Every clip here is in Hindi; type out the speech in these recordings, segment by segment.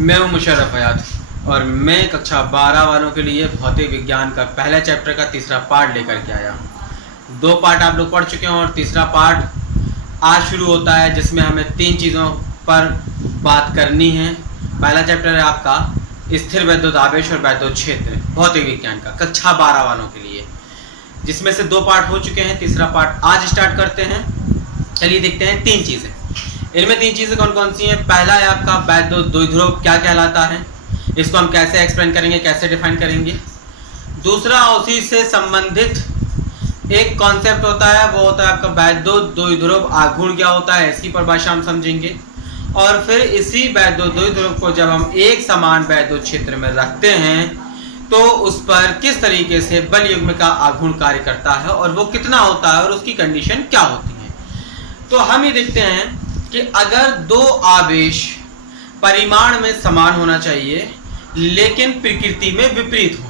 मैं हूं मुशर्रफ हयात और मैं कक्षा 12 वालों के लिए भौतिक विज्ञान का पहला चैप्टर का तीसरा पार्ट लेकर के आया हूं। 2 पार्ट आप लोग पढ़ चुके हैं और तीसरा पार्ट आज शुरू होता है, जिसमें हमें 3 चीज़ों पर बात करनी है। पहला चैप्टर है आपका स्थिर वैद्युत आवेश और वैद्युत क्षेत्र भौतिक विज्ञान का कक्षा 12 वालों के लिए, जिसमें से 2 पार्ट हो चुके हैं। तीसरा पार्ट आज स्टार्ट करते हैं। चलिए देखते हैं 3 चीज़ें। इनमें 3 चीज़ें कौन कौन सी हैं। पहला है आपका वैद्युत द्विध्रुव क्या कहलाता है, इसको हम कैसे एक्सप्लेन करेंगे, कैसे डिफाइन करेंगे। दूसरा उसी से संबंधित एक कॉन्सेप्ट होता है, वो होता है आपका वैद्युत द्विध्रुव आघूर्ण क्या होता है, इसकी परिभाषा हम समझेंगे। और फिर इसी वैद्युत द्विध्रुव को जब हम एक समान वैद्युत क्षेत्र में रखते हैं तो उस पर किस तरीके से बल युग्म का आघूर्ण कार्य करता है और वो कितना होता है और उसकी कंडीशन क्या होती है। तो हम ये देखते हैं कि अगर 2 आवेश परिमाण में समान होना चाहिए लेकिन प्रकृति में विपरीत हो।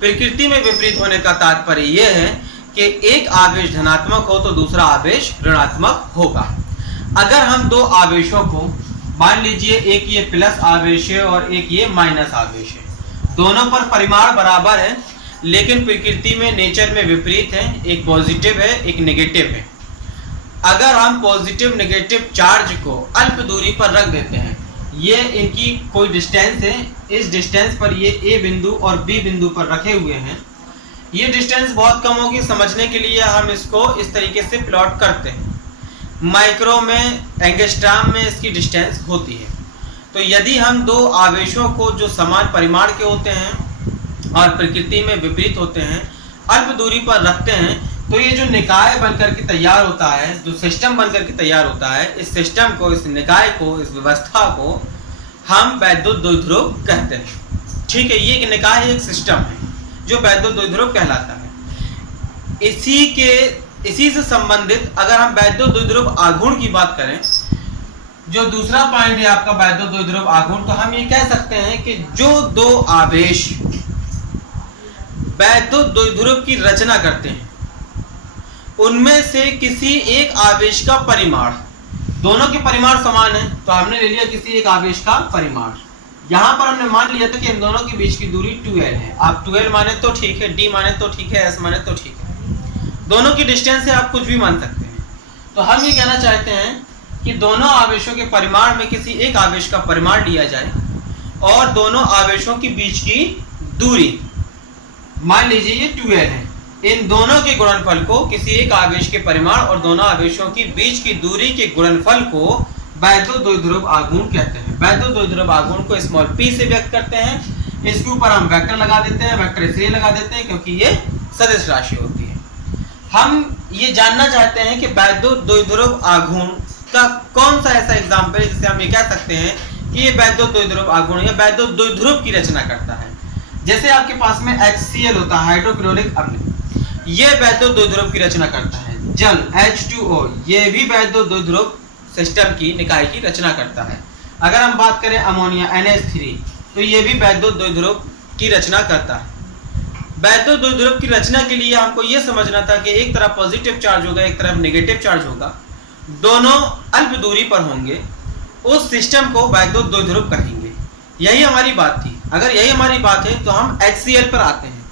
प्रकृति में विपरीत होने का तात्पर्य यह है कि एक आवेश धनात्मक हो तो दूसरा आवेश ऋणात्मक होगा। अगर हम 2 आवेशों को मान लीजिए, एक ये प्लस आवेश है और एक ये माइनस आवेश है, दोनों पर परिमाण बराबर है लेकिन प्रकृति में नेचर में विपरीत है, एक पॉजिटिव है एक नेगेटिव है। अगर हम पॉजिटिव नेगेटिव चार्ज को अल्प दूरी पर रख देते हैं, ये इनकी कोई डिस्टेंस है, इस डिस्टेंस पर ये ए बिंदु और बी बिंदु पर रखे हुए हैं। ये डिस्टेंस बहुत कम होगी, समझने के लिए हम इसको इस तरीके से प्लॉट करते हैं। माइक्रो में एंगस्ट्रॉम में इसकी डिस्टेंस होती है। तो यदि हम 2 आवेशों को जो समान परिमाण के होते हैं और प्रकृति में विपरीत होते हैं अल्प दूरी पर रखते हैं, तो ये जो निकाय बनकर के तैयार होता है, जो सिस्टम बनकर के तैयार होता है, इस सिस्टम को, इस निकाय को, इस व्यवस्था को हम वैद्युत द्विध्रुव कहते हैं। ठीक है, ये एक निकाय है, एक सिस्टम है जो वैद्युत द्विध्रुव कहलाता है। इसी से संबंधित अगर हम वैद्युत द्विध्रुव आघूर्ण की बात करें, जो दूसरा पॉइंट है आपका वैद्युत द्विध्रुव आघूर्ण, तो हम ये कह सकते हैं कि जो 2 आवेश वैद्युत द्विध्रुव की रचना करते हैं उनमें से किसी एक आवेश का परिमाण, दोनों के परिमाण समान है तो हमने ले लिया किसी एक आवेश का परिमाण। यहां पर हमने मान लिया था कि इन दोनों के बीच की दूरी 2l है। आप 2l माने तो ठीक है, d माने तो ठीक है, s माने तो ठीक है, दोनों की डिस्टेंस है, आप कुछ भी मान सकते हैं। तो हम ये कहना चाहते हैं कि दोनों आवेशों के परिमाण में किसी एक आवेश का परिमाण लिया जाए और दोनों आवेशों के बीच की दूरी मान लीजिए ये 2l है। इन दोनों के गुणनफल को, किसी एक आवेश के परिमाण और दोनों आवेशों के बीच की दूरी के गुणनफल को वैद्युत द्विध्रुव आघूर्ण कहते हैं। वैद्युत द्विध्रुव आघूर्ण को स्मॉल p से व्यक्त करते हैं। इसके ऊपर हम वेक्टर लगा देते हैं, वेक्टर इसलिए लगा देते हैं क्योंकि ये सदिश राशि होती है। हम ये जानना चाहते हैं कि वैद्युत द्विध्रुव आघूर्ण का कौन सा ऐसा एग्जाम्पल है जिससे हम ये कह सकते हैं कि ये वैद्युत द्विध्रुव आघूर्ण या वैद्युत द्विध्रुव की रचना करता है। जैसे आपके पास में HCl होता है, हाइड्रोक्लोरिक अम्ल, ये वैद्युत द्विध्रुव की रचना करता है। जल H2O, ये भी वैद्युत द्विध्रुव सिस्टम की निकाय की रचना करता है। अगर हम बात करें अमोनिया NH3, तो ये भी वैद्युत द्विध्रुव की रचना करता है। वैद्युत द्विध्रुव की रचना के लिए हमको ये समझना था कि एक तरफ पॉजिटिव चार्ज होगा, एक तरफ नेगेटिव चार्ज होगा, दोनों अल्प दूरी पर होंगे, उस सिस्टम को वैद्युत द्विध्रुव कहेंगे। यही हमारी बात थी। अगर यही हमारी बात है तो हम HCl पर आते हैं।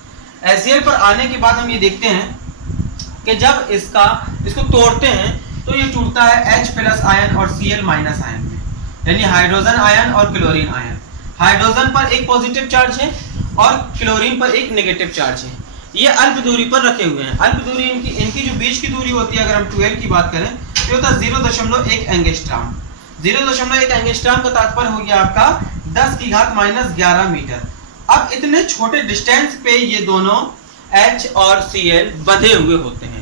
HCl पर आने के बाद हम ये देखते हैं कि जब इसको तोड़ते हैं तो ये टूटता है H+ आयन और Cl- आयन में, यानी हाइड्रोजन आयन और क्लोरीन आयन। हाइड्रोजन पर एक पॉजिटिव चार्ज है और क्लोरीन पर एक नेगेटिव चार्ज है। ये अल्प दूरी पर रखे हुए हैं। अल्प दूरी इनकी जो बीच की दूरी होती है, अगर हम 12 की बात करें तो होता है 0.1 एंगस्ट्रॉम। 0.1 एंगस्ट्रॉम का तात्पर्य हो गया आपका 10⁻⁻11 मीटर। अब इतने छोटे डिस्टेंस पे ये दोनों H और Cl बंधे हुए होते हैं।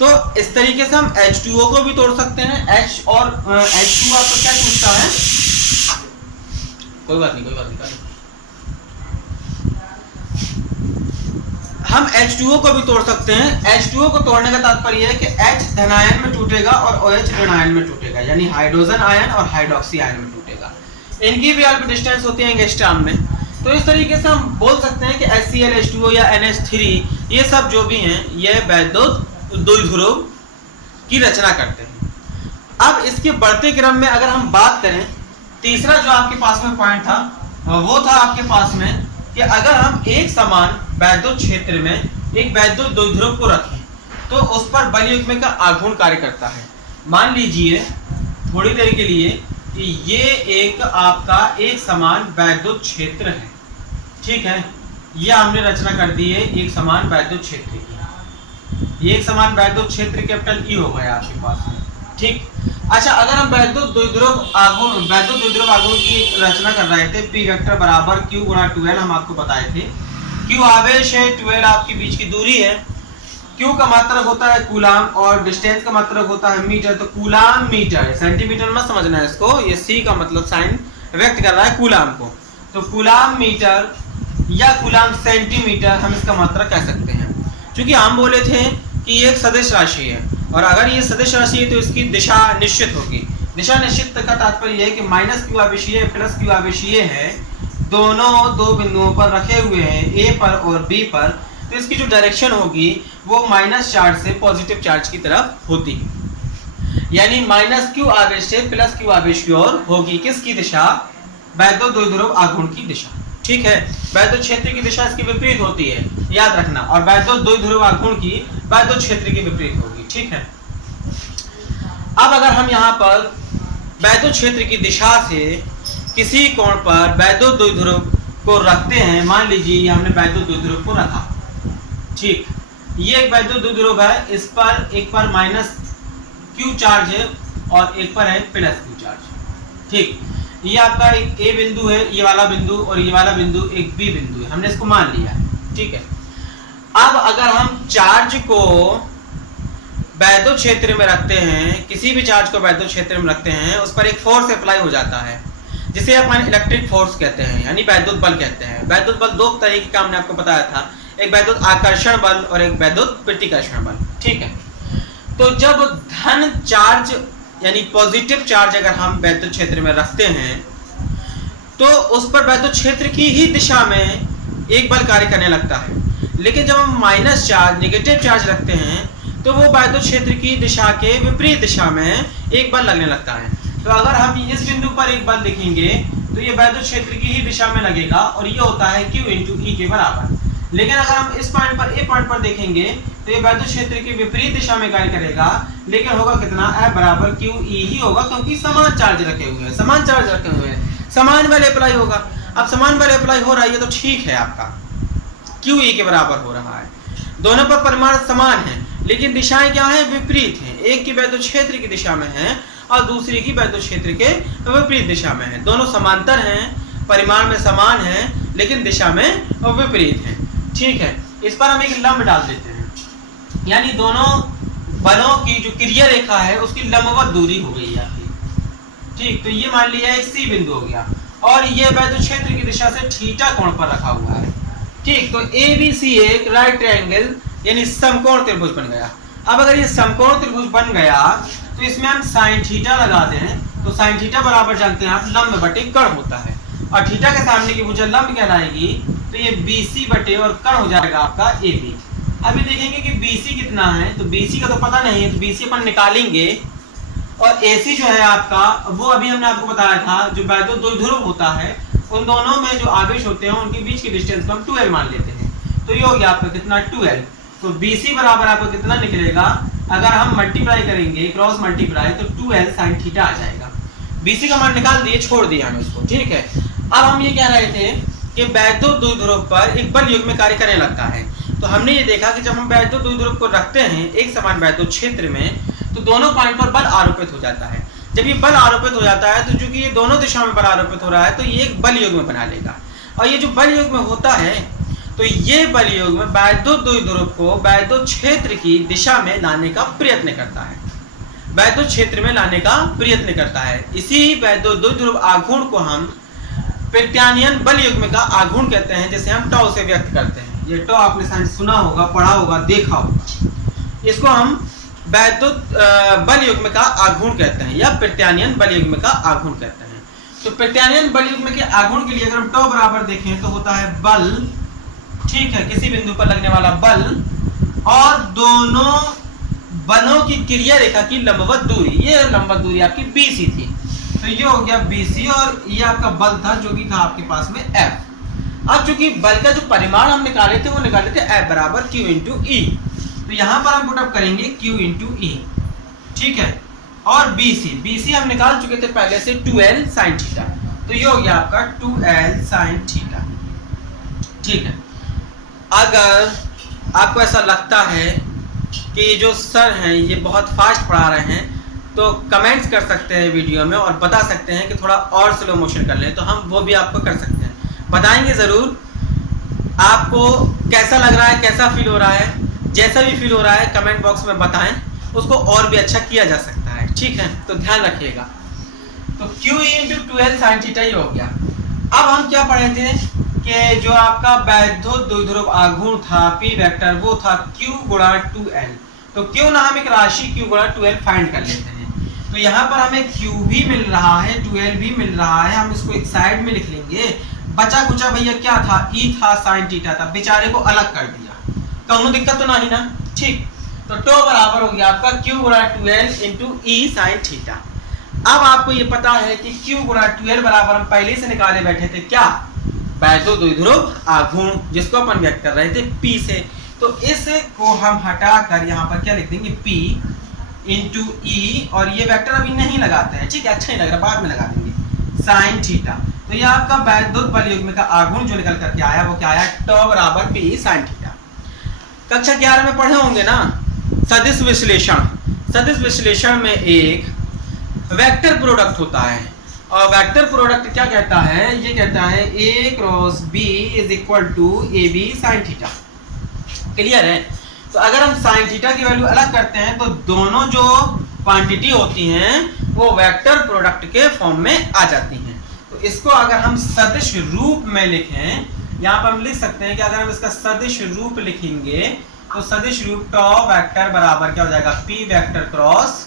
तो इस तरीके से हम H2O को भी तोड़ सकते हैं। H और H2O आपको क्या टूटता है, कोई बात नहीं। हम H2O को भी तोड़ सकते हैं। H2O को तोड़ने का तात्पर्य है कि H धनायन में टूटेगा और OH ऋणायन में टूटेगा, यानी हाइड्रोजन आयन और हाइड्रोक्सी आयन में टूटेगा। इनकी भी अल्प डिस्टेंस होती है एंगस्ट्रॉम में। तो इस तरीके से हम बोल सकते हैं कि HCl, H2O या NH3 ये सब जो भी हैं ये वैद्युत द्विध्रुव की रचना करते हैं। अब इसके बढ़ते क्रम में अगर हम बात करें तीसरा जो आपके पास में पॉइंट था वो था आपके पास में कि अगर हम एक समान वैद्युत क्षेत्र में एक वैद्युत द्विध्रुव को रखें तो उस पर बल युग्म का आघूर्ण कार्य करता है। मान लीजिए थोड़ी देर के लिए कि ये एक आपका एक समान वैद्युत क्षेत्र है, ठीक है, ये हमने रचना कर दी है एक समान वैद्युत क्षेत्र की। ये एक समान वैद्युत क्षेत्र कैपिटल ई हो गया आपके पास में, ठीक। अच्छा, अगर हम वैद्युत द्विध्रुव आघूर्ण की रचना कर रहे थे, पी वेक्टर बराबर q गुणा 2l, हम आपको बताए थे। q आवेश है, 2l आपके बीच की दूरी है, q का मात्रक होता है कूलाम और डिस्टेंस का मात्रक होता है मीटर। तो कूलाम मीटर, सेंटीमीटर मत समझना है इसको, ये c का मतलब साइन व्यक्त कर रहा है कूलाम को। तो कूलाम मीटर या कूलाम सेंटीमीटर हम इसका मात्रक कह सकते हैं। क्योंकि हम बोले थे कि ये एक सदिश राशि है और अगर ये सदिश राशि है तो इसकी दिशा निश्चित होगी। दिशा निश्चित का तात्पर्य है कि माइनस क्यू आवेशीय प्लस क्यू आवेशीय है, दोनों दो बिंदुओं पर रखे हुए हैं ए पर और बी पर, तो इसकी जो डायरेक्शन होगी वो माइनस चार्ज से पॉजिटिव चार्ज की तरफ होती है। यानी माइनस क्यू आवेश से प्लस क्यू आवेश की ओर होगी। किसकी दिशा? वैद्युत द्विध्रुव आघूर्ण की दिशा, ठीक है। वैद्युत क्षेत्र की दिशा इसकी विपरीत होती है, याद रखना, और वैद्युत द्विध्रुव आघूर्ण की वैद्युत क्षेत्र की विपरीत होगी, ठीक है। अब अगर हम यहाँ पर वैद्युत क्षेत्र की दिशा से किसी कोण पर वैद्युत द्विध्रुव को रखते हैं, मान लीजिए हमने वैद्युत द्विध्रुव को रखा, ठीक, ये एक वैद्युत द्विध्रुव है, इस पर एक पर माइनस क्यू चार्ज है और एक पर है प्लस क्यू चार्ज, ठीक। ये आपका एक ए बिंदु है, ये वाला बिंदु, और ये वाला बिंदु एक बी बिंदु है, हमने इसको मान लिया है, ठीक है। अब अगर हम चार्ज को वैद्युत क्षेत्र में रखते हैं, किसी भी चार्ज को वैद्युत क्षेत्र में रखते हैं, उस पर एक फोर्स अप्लाई हो जाता है जिसे अपन इलेक्ट्रिक फोर्स कहते हैं, यानी वैद्युत बल कहते हैं। वैद्युत बल दो तरीके का हमने आपको बताया था, एक वैद्युत आकर्षण बल और एक वैद्युत प्रतिकर्षण बल, ठीक है। तो जब धन चार्ज यानी पॉजिटिव चार्ज अगर हम वैद्युत क्षेत्र में रखते हैं तो उस पर वैद्युत क्षेत्र की ही दिशा में एक बल कार्य करने लगता है। लेकिन जब हम माइनस चार्ज नेगेटिव चार्ज रखते हैं तो वो वैद्युत क्षेत्र की दिशा के विपरीत दिशा में एक बल लगने लगता है। तो अगर हम इस बिंदु पर एक बल लिखेंगे तो ये वैद्युत क्षेत्र की ही दिशा में लगेगा और ये होता है Q × E के बराबर। लेकिन अगर हम इस पॉइंट पर ए पॉइंट पर देखेंगे तो ये वैद्युत क्षेत्र की विपरीत दिशा में कार्य करेगा, लेकिन होगा कितना? F बराबर QE ही होगा, क्योंकि समान चार्ज रखे हुए हैं, समान चार्ज रखे हुए हैं, समान बल अप्लाई होगा। अब समान बल अप्लाई हो रहा है तो ठीक है, आपका QE के बराबर हो रहा है, दोनों पर परिमाण समान है, लेकिन दिशाएं क्या है? विपरीत हैं। एक की वैद्युत क्षेत्र की दिशा में है और दूसरी की वैद्युत क्षेत्र के विपरीत दिशा में है। दोनों समांतर हैं, परिमाण में समान हैं, लेकिन दिशा में विपरीत हैं, ठीक है। इस पर हम एक लंब डाल देते हैं, यानी दोनों बलों की जो क्रिया रेखा है उसकी लंबवत दूरी हो गई आपकी, ठीक। तो ये मान लिया एक सी बिंदु हो गया और ये वैद्युत क्षेत्र की दिशा से थीटा कोण पर रखा हुआ है, ठीक। तो ABC एक राइट ट्रायंगल यानी समकोण त्रिभुज बन गया। अब अगर ये समकोण त्रिभुज बन गया तो इसमें हम साइन थीटा लगा दें तो साइन थीटा बराबर जानते हैं आप लंब बटे कर्ण होता है, और थीटा के सामने की भुजा लंब कहलाएगी, तो ये BC बटे और कर्ण हो जाएगा आपका AB। अभी देखेंगे कि BC कितना है, तो BC का तो पता नहीं है, तो BC अपन निकालेंगे, और AC जो है आपका वो अभी हमने आपको बताया था जो वैद्युत द्विध्रुव होता है उन दोनों में जो आवेश होते हैं उनके बीच की डिस्टेंस को हम 2l मान लेते हैं, तो ये हो गया आपका कितना? 2l। तो BC बराबर आपको कितना निकलेगा? अगर हम मल्टीप्लाई करेंगे, क्रॉस मल्टीप्लाई, तो 2l sin थीटा आ जाएगा। BC का मान निकाल दिए, छोड़ दिया हम इसको, ठीक है। अब हम ये कह रहे थे कि वैद्युत द्विध्रुव पर एक बल युग्म कार्य करने लगता है। तो हमने ये देखा कि जब हम वैद्युत द्विध्रुव को रखते हैं एक समान वैद्युत क्षेत्र में तो दोनों पॉइंट पर बल आरोपित हो जाता है। जब ये बल आरोपित हो जाता है तो चूंकि ये दोनों दिशाओं में बल आरोपित हो रहा है तो ये एक बल युग्म बना लेगा, और ये जो बल युग्म होता है तो ये बल युग्म वैद्युत द्विध्रुव को वैद्युत क्षेत्र की दिशा में लाने का प्रयत्न करता है, वैद्युत क्षेत्र में लाने का प्रयत्न करता है। इसी वैद्युत द्विध्रुव आघूर्ण को हम प्रत्यानयन बल युग्म का आघूर्ण कहते हैं, जिसे हम टॉ से व्यक्त करते हैं। ये टॉ आपने साइंस सुना होगा, पढ़ा होगा, देखा होगा। इसको हम वैद्युत बल युग्म का आघूर्ण कहते हैं या प्रत्यानयन बल युग्म का आघूर्ण कहते हैं। तो प्रत्यानयन बल युग्म के आघूर्ण के लिए अगर हम टॉ बराबर देखें तो होता है बल, ठीक है, किसी बिंदु पर लगने वाला बल और दोनों बलों की क्रिया रेखा की लंबवत दूरी, ये लंबवत दूरी आपकी BC थी। तो ये हो गया BC और ये आपका बल था जो कि था आपके पास में F। अब चूंकि बल का जो परिमाण हम निकाले थे वो निकाले थे F बराबर Q इंटू E। तो यहाँ पर हम पुटअप करेंगे Q इंटू E, ठीक है। और BC हम निकाल चुके थे पहले से 2L साइन थीटा, तो ये हो गया आपका 2L साइन थीटा, ठीक है। अगर आपको ऐसा लगता है कि जो सर हैं ये बहुत फास्ट पढ़ा रहे हैं तो कमेंट्स कर सकते हैं वीडियो में और बता सकते हैं कि थोड़ा और स्लो मोशन कर लें, तो हम वो भी आपको कर सकते हैं, बताएंगे ज़रूर। आपको कैसा लग रहा है, कैसा फील हो रहा है, जैसा भी फील हो रहा है कमेंट बॉक्स में बताएं, उसको और भी अच्छा किया जा सकता है, ठीक है। तो ध्यान रखिएगा। तो Q into 2L sine theta ही हो गया। अब हम क्या पढ़े थे कि जो आपका वैद्युत द्विध्रुव आघूर्ण था P वेक्टर वो था Q गुणा 2L। तो क्यों ना हम एक राशि Q गुणा 2L फाइंड कर लेते हैं। तो यहाँ पर हमें Q भी मिल रहा है, 2L भी मिल रहा है, हम इसको एक साइड में लिख लेंगे। बचा कुचा भैया क्या था, E था साइन थीटा था, बेचारे को अलग कर दिया, कौनो दिक्कत तो नहीं ना, ठीक। तो टो बराबर हो गया आपका Q गुणा 2L into E sine theta. अब आपको ये पता है कि Q गुणा 2L बराबर हम पहले से निकाले बैठे थे क्या, वैद्युत द्विध्रुव आघूर्ण, जिसको अपन व्यक्त कर रहे थे P से। तो इस को हम हटा कर यहाँ पर क्या लिख देंगे P इंटू E, और ये वेक्टर अभी नहीं लगाते हैं, ठीक है, अच्छा नहीं लग रहा, बाद में लगा देंगे, साइन थीटा। तो ये आपका वैद्युत बल युग्म का आघूर्ण जो निकल करके आया वो क्या आया, टो बराबर P साइन थीटा। कक्षा 11 में पढ़े होंगे ना सदिश विश्लेषण। सदिश विश्लेषण में एक वेक्टर प्रोडक्ट होता है और वेक्टर प्रोडक्ट क्या कहता है, ये कहता है A cross B is equal to AB sine theta. Clear है। तो अगर हम साइन थीटा की वैल्यू अलग करते हैं तो दोनों जो क्वांटिटी होती हैं वो वेक्टर प्रोडक्ट के फॉर्म में आ जाती हैं। तो इसको अगर हम सदिश रूप में लिखें, यहाँ पर हम लिख सकते हैं कि अगर हम इसका सदिश रूप लिखेंगे तो सदिश रूप टॉ वेक्टर बराबर क्या हो जाएगा, P vector cross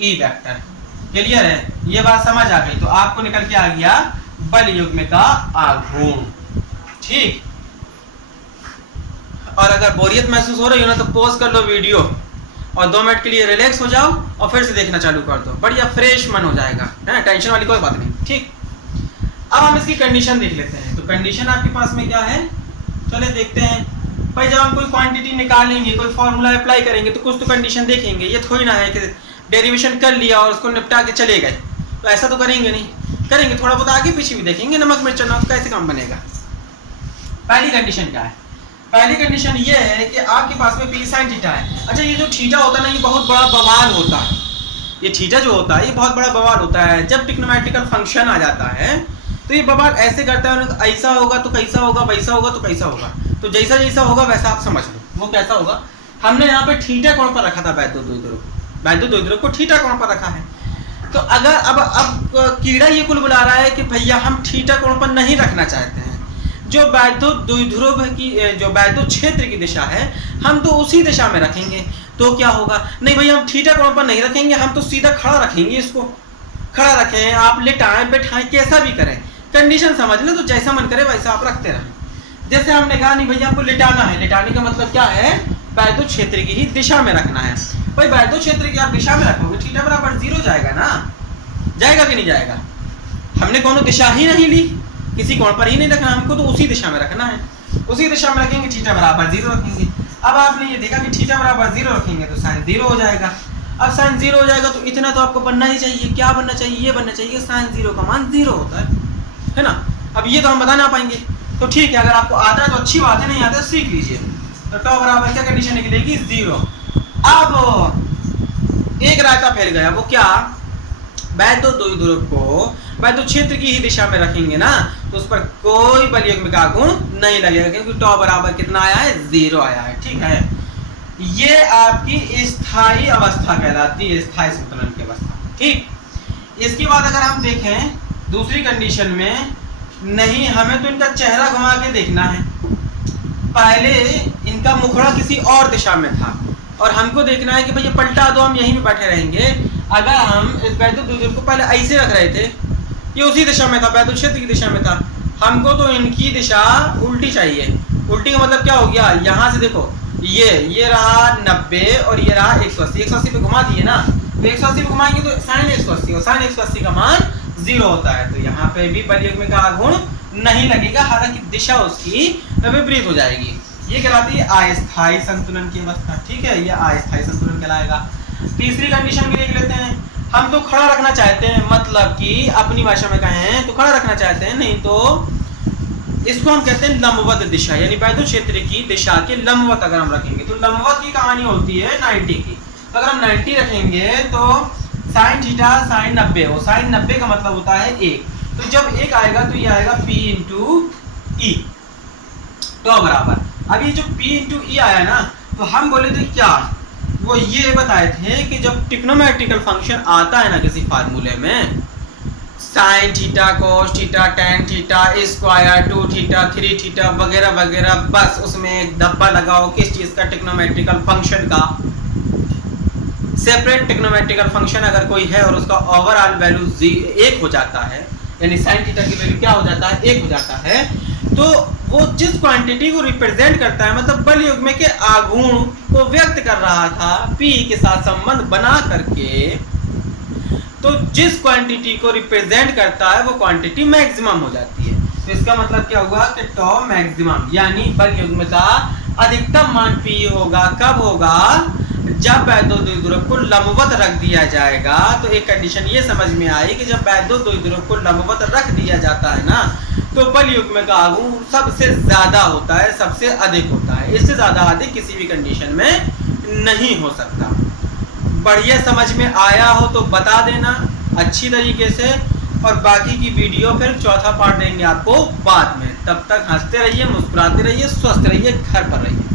E vector. Clear है, ये बात समझ आ गई। तो आपको निकल के आ गया बल युग्म का आघूर्ण, ठीक। और अगर बोरियत महसूस हो रही हो ना तो पॉज कर लो वीडियो और 2 मिनट के लिए रिलैक्स हो जाओ और फिर से देखना चालू कर दो, बढ़िया फ्रेश मन हो जाएगा, है, टेंशन वाली कोई बात नहीं, ठीक। अब हम इसकी कंडीशन देख लेते हैं। तो कंडीशन आपके पास में क्या है, चले देखते हैं। भाई जब हम कोई क्वांटिटी निकालेंगे, कोई फॉर्मूला अप्लाई करेंगे तो कुछ तो कंडीशन देखेंगे, ये थोड़ी ना है कि डेरिवेशन कर लिया और उसको निपटा के चले गए, तो ऐसा तो करेंगे नहीं, करेंगे थोड़ा बहुत आगे पीछे भी देखेंगे, नमक मिर्च ना कैसे काम बनेगा। पहली कंडीशन क्या है, पहली कंडीशन ये है कि आपके पास में P साइन थीटा है। अच्छा, ये जो थीटा होता है ना ये बहुत बड़ा बवाल होता है, ये थीटा जो होता है ये बहुत बड़ा बवाल होता है। जब ट्रिग्नोमेट्रिकल फंक्शन आ जाता है तो ये बवाल ऐसे करता है, ऐसा होगा तो कैसा होगा, वैसा होगा तो कैसा होगा, तो जैसा जैसा होगा वैसा आप समझ लो वो कैसा होगा। हमने यहाँ पे थीटा कोण पर रखा था, वैद्युत द्विध्रुव को थीटा कोण पर रखा है। तो अगर अब कीड़ा ये कुल बुला रहा है कि भैया हम थीटा कोण पर नहीं रखना चाहते हैं, जो वैद्युत द्विध्रुव की जो वैद्युत क्षेत्र की दिशा है हम तो उसी दिशा में रखेंगे। तो क्या होगा, नहीं भैया हम थीटा कोण पर नहीं रखेंगे, हम तो सीधा खड़ा रखेंगे, इसको खड़ा रखें, आप लेटाएं बैठाएं कैसा भी करें, कंडीशन समझ लें, तो जैसा मन करे वैसा आप रखते रहें। जैसे हमने कहा नहीं भैया हमको लेटाना है, लेटाने का मतलब क्या है, वैद्युत क्षेत्र की ही दिशा में रखना है। भाई वैद्युत क्षेत्र की आप दिशा में रखोगे थीटा बराबर 0 जाएगा ना, जाएगा कि नहीं जाएगा। हमने कोनो दिशा ही नहीं ली, किसी कोण पर ही नहीं रखना, हमको तो उसी दिशा में रखना है, उसी दिशा में रखेंगे, थीटा बराबर 0 रखेंगे। अब आपने ये देखा कि थीटा बराबर 0 रखेंगे तो साइन 0 हो जाएगा। अब साइन 0 हो जाएगा तो इतना तो आपको बनना ही चाहिए, क्या बनना चाहिए, ये बनना चाहिए साइन 0 का मान 0 होता है ना। अब ये तो हम बता ना पाएंगे, तो ठीक है, अगर आपको आता है तो अच्छी बात है, नहीं आता है सीख लीजिए। तो टॉ बराबर क्या कंडीशन निकलेगी, 0। अब एक रायता फैल गया, वो क्या, वैद्युत द्विध्रुव को वैद्युत क्षेत्र की ही दिशा में रखेंगे ना तो उस पर कोई बल युग्म का आघूर्ण नहीं लगेगा, क्योंकि टॉ बराबर कितना आया है, 0 आया है, ठीक है। ये आपकी स्थायी अवस्था कहलाती है, स्थायी संतुलन की अवस्था, ठीक। इसके बाद अगर हम देखें दूसरी कंडीशन में, नहीं हमें तो इनका चेहरा घुमा के देखना है, पहले इनका मुखड़ा किसी और दिशा में था और हमको देखना है कि भैया पलटा दो, हम यहीं पे बैठे रहेंगे। अगर हम इस वैद्युत द्विध्रुव को पहले ऐसे रख रहे थे, ये उसी दिशा में था, वैद्युत क्षेत्र की दिशा में था, हमको तो इनकी दिशा उल्टी चाहिए। उल्टी का मतलब क्या हो गया, यहाँ से देखो ये रहा 90 और ये रहा 180, 180 पे घुमा दिए ना, तो 180 पे घुमाएंगे तो साइन 180 और साइन 180 का मान 0 होता है। तो यहाँ पे भी बल युग्म का आघूर्ण नहीं लगेगा, हालांकि दिशा उसकी विपरीत हो जाएगी। ये कहलाती है अस्थायी संतुलन की अवस्था। ठीक है, ये अस्थायी संतुलन कहलाएगा। तीसरी कंडीशन भी देख लेते हैं। हम तो खड़ा रखना चाहते हैं, मतलब कि अपनी भाषा में कहें तो खड़ा रखना चाहते हैं, नहीं तो इसको हम कहते हैं लंबवत दिशा, यानी वैद्युत क्षेत्र की दिशा के लंबवत अगर हम रखेंगे तो लंबवत की कहानी होती है 90 की। तो अगर हम 90 रखेंगे तो साइन थीटा साइन 90 हो, साइन 90 का मतलब होता है 1। तो जब 1 आएगा तो ये आएगा P इंटू ई, तो बराबर। अब ये जो P इंटू ई आया ना, तो हम बोले थे क्या, वो ये बताए थे कि जब ट्रिग्नोमेट्रिकल फंक्शन आता है ना किसी फार्मूले में, sine theta cos theta tan theta square 2 theta 3 theta वगैरह वगैरह, बस उसमें एक धब्बा लगाओ किस चीज का, ट्रिग्नोमेट्रिकल फंक्शन का। सेपरेट ट्रिग्नोमेट्रिकल फंक्शन अगर कोई है और उसका ओवरऑल वैल्यू 1 हो जाता है, यानी साइन थीटा की वैल्यू क्या हो जाता है, 1 हो जाता है, तो वो जिस क्वांटिटी को रिप्रेजेंट करता है, मतलब बल युग्म के आघूर्ण को व्यक्त कर रहा था P के साथ संबंध बना करके, तो जिस क्वांटिटी को रिप्रेजेंट करता है वो क्वांटिटी मैक्सिमम हो जाती है। तो इसका मतलब क्या हुआ कि टॉ मैक्सिमम, यानी बल युग्म का अधिकतम मान P होगा। कब होगा, जब वैद्युत द्विध्रुव को लंबवत रख दिया जाएगा। तो एक कंडीशन ये समझ में आई कि जब वैद्युत द्विध्रुव को लंबवत रख दिया जाता है ना, तो बल युग्म का आघूर्ण सबसे ज्यादा होता है, सबसे अधिक होता है। इससे ज्यादा अधिक किसी भी कंडीशन में नहीं हो सकता। बढ़िया समझ में आया हो तो बता देना अच्छी तरीके से, और बाकी की वीडियो फिर चौथा पार्ट देंगे आपको बाद में। तब तक हंसते रहिए, मुस्कुराते रहिए, स्वस्थ रहिए, घर पर रहिए।